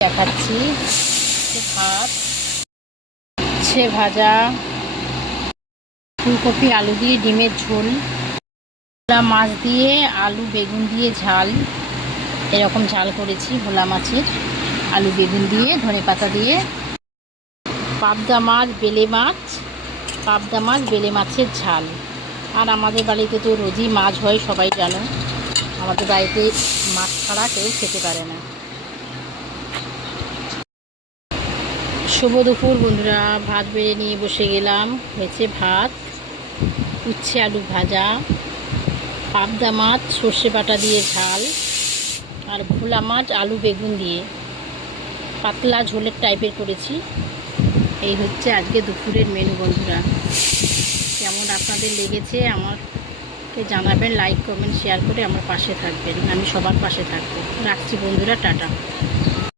দেখাচ্ছি ভাত, উচ্ছে ভাজা, ফুলকপি আলু দিয়ে ডিমের ঝোল, মাছ দিয়ে আলু বেগুন দিয়ে ঝাল, এরকম ঝাল করেছি ভোলা মাছের আলু বেগুন দিয়ে ধনেপাতা দিয়ে। পাবদা মাছ বেলে মাছের ঝাল। আর আমাদের বাড়িতে তো রোজই মাছ হয়, সবাই জানো। আমাদের বাড়িতে মাছ ছাড়া কেউ খেতে পারে না। শুভ দুপুর বন্ধুরা, ভাত বেড়ে নিয়ে বসে গেলাম। হয়েছে ভাত, উচ্ছে আলু ভাজা, পাবদা মাছ সর্ষে বাটা দিয়ে ঝাল, আর ভোলা মাছ আলু বেগুন দিয়ে পাতলা ঝোলের টাইপের করেছি। এই হচ্ছে আজকে দুপুরের মেনু বন্ধুরা। কেমন আপনাদের লেগেছে আমাকে জানাবেন, লাইক কমেন্ট শেয়ার করে আমার পাশে থাকবেন। আমি সবার পাশে থাকবো। রাখছি বন্ধুরা, টাটা।